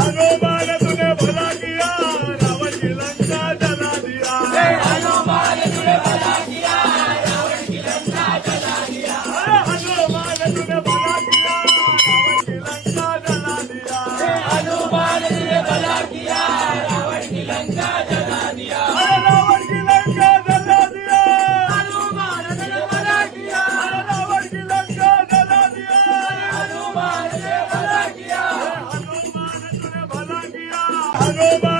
हनुमान तूने भला किया, रावण की लंका जला दिया। हनुमान तूने भला किया, रावण की लंका जला दिया। हनुमान तूने भला किया, रावण की लंका जला दिया। हनुमान तूने भला किया, रावण की लंका जला दिया। रावण की लंका जला दिया। हनुमान तूने भला किया, रावण की लंका जला दिया। हनुमान तूने भला किया। हनुमान तूने भला किया, हनुमान